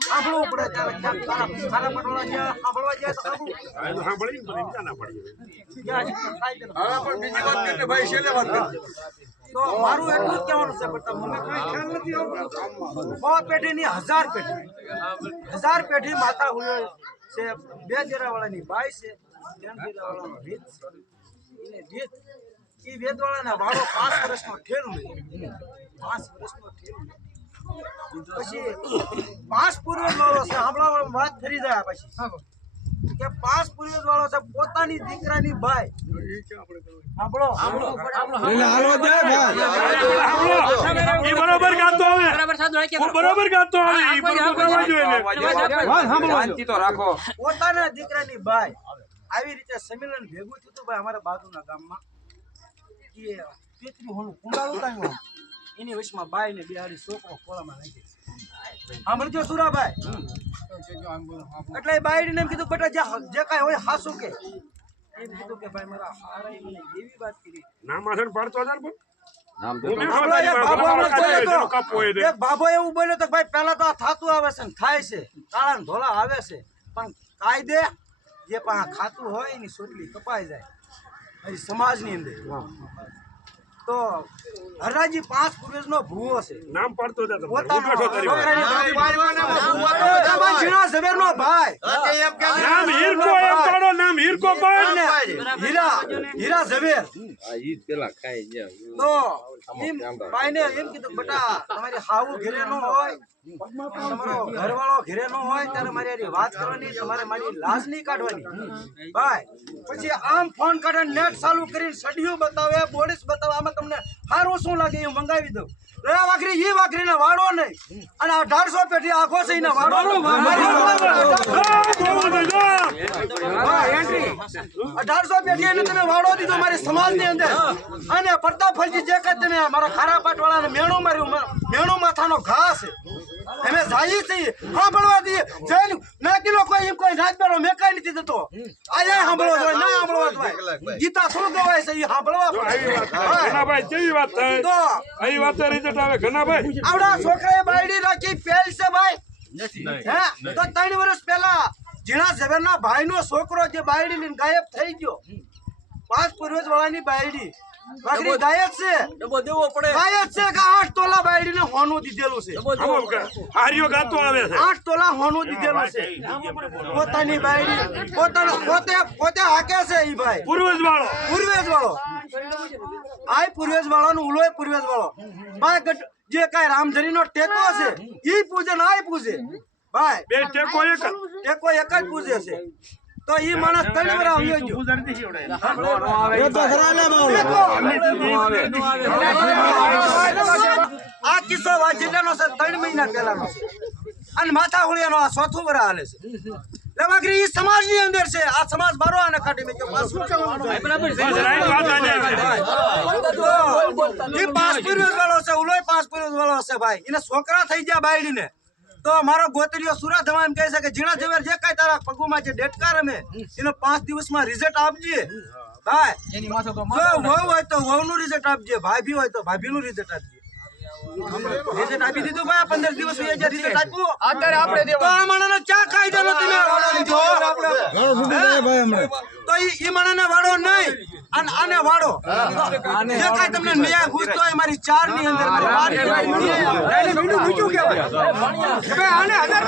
સાંભળવું પડે ત્યારે તારા ખારા પટોળા જ્યાં સાંભળવા જાય તો મારું એટલું જ કહેવાનું છે પણ તમને કઈ પેઢીની હજાર પેઢી હજાર પેઢી માતા હોય છે બે દેરાવાળાની બાઈ છે એ વેદવાળાના વાળો પાંચ વર્ષનો ઠેલું લે પાંચ વર્ષનો લે. પછી પાંચ પૂર્વજ વાળો છે સાંભળવા વાત ફરી જાય પછી કે પાંચ પૂર્વજ વાળો છે પોતાની દીકરાની ભાઈ બરોબર ગાતો આવે બરાબર ગાતો આવે તો રાખો પોતાના દીકરાની ભાઈ આવી રીતે સંમેલન ભેગું થયું ભાઈ અમારા બાજુના ગામમાં કે પેતરી હોનું કુંડાળ ઉતાર્યું એની વચમાં બાઈ ને બિહારી છોકરો ખોળામાં નાખી સાંભળજો સુરાભાઈ. એટલે એ બાઈને એમ કીધું બેટા જે જે કાંઈ હોય હાસું કે. એમ કીધું કે ભાઈ મારા હારાએ મને એવી વાત કરી. ના માથે પાડતો હતા પણ. નામ તો હું બી સાંભળો, એક ખાતા બાબો એવું બોલ્યો તો ભાઈ પહેલા તો આ થાતું આવે છે થાય છે. કાળા ધોલા આવે છે. પણ કાયદે જે પણ ખાતું હોય એની સોટલી કપાઈ જાય. સમાજની અંદર. તો હરરાજી પાંચ પુરુષનો ભૂવો છે. નામ પાડતો ઝીણા ઝવેરનો ભાઈ. નામ હીરકો એમ પાડો નામ હીરકો પાડ. અને હીરા હીરા ઝવેર. આ ઈ પેલા ખાઈ તો ભાઈને એમ કીધું બેટા તમારી હાવું ઘેરે ન હોય તમારો ઘરવાળો ઘેરે ન હોય ત્યારે મારી એની વાત કરવાની તમારે મારી લાશ નહીં કાઢવાની. ભાઈ પછી આમ ફોન કાઢે નેટ ચાલુ કરીને સડિયું બતાવે બોડીસ બતાવે આમાં તમને સારું શું લાગે એ મંગાવી દઉં. રે વાઘરી ઈ વાઘરીને વાળો નહીં. અને અઢારસો પેટી આખો છે એને વાળો અઢારસો પેટી એને તમે વાળો દીધો મારી સમાજની અંદર. અને પ્રતાપફલજી જે કઈ તમે મારા ખારા પાટવાળાને મેણું માર્યું મેણું માથાનો ઘા છે. જાઈએ છીએ સાંભળવા દઈએ જઈને ના કિલો કોઈ એમ કોઈ રાજબારો મેં કઈ નથી દેતો આયા સાંભળવા જોઈએ ના સાંભળવા જોઈએ ગીતા શું ગવાય છે? એ સાંભળવા ઘનાભાઈ કેવી વાત થાય? તો અહીં વાત રિઝલ્ટ આવે. ઘનાભાઈ. આવડા છોકરાએ બાયડી રાખી પેલ છે ભાઈ. હે? તો ત્રણ વર્ષ પહેલા જીણા ઝવેરના ભાઈનો છોકરો જે બાયડી લઈને ગાયબ થઈ ગયો પાંચ પૂર્વજ વાળાની બાયડી વાઘરી ગાયબ છે. ગાયબ છે કે આઠ તોલા બાયડીને હોનું દીધેલું છે. હારીઓ ગાતો આવે છે. આઠ તોલા હોનું દીધેલું છે. પોતાની બાયડી પોતાનો પોતે પોતે હાકે છે ઈ ભાઈ. પૂર્વજ વાળો પૂર્વજ વાળો આય પૂર્વેજ વાળાનો ઉલોય પૂર્વજ વાળો ભાઈ જે કાય રામધરીનો ટેકો છે ઈ પૂજે ને આય પૂજે. ભાઈ બે ટેકો એક ટેકો એક જ પૂજે છે. તો ઈ માણસ ત્રણ વાર આવ્યો. ગયો આ કિસ્સો જિલ્લાનો છે ત્રણ મહિના પહેલાનો અને માથા હોળિયાનો આ ચોથું વરા હાલે છે. રવાગરી ઈ સમાજની અંદર છે. આ સમાજ મારો આને કાઢી આને છે. એ પાંચ પુરુષ વાળો છે ઉલોય પાંચ વાળો છે ભાઈ. એને છોકરા થઈ ગયા બાયડીને. તો મારો ગોતરીઓ સુરત ધવા એમ કહે છે કે ઝીણા ઝવેર જે કઈ તારા પગુમાં છે ડેટકાર અમે. એનો પાંચ દિવસમાં રિઝલ્ટ આપજે. ભાઈ જો વહુ હોય તો વહુનું રિઝલ્ટ આપજે ભાભી હોય તો ભાભીનું રિઝલ્ટ આપજે. રિઝલ્ટ આપી દીધું ભાઈ પંદર દિવસ હોય રિઝલ્ટ આપ્યું અત્યારે આપણે તો આ માણસનો ચા કાયદાનો તમે વાળો લીધો. તો ઈ ઈ માણસને વાળો નહીં. અને આને વાળો. જે કાંઈ તમને ન્યાય ઘૂસતો હોય મારી ચારની અંદર મારી. કે આને હજાર.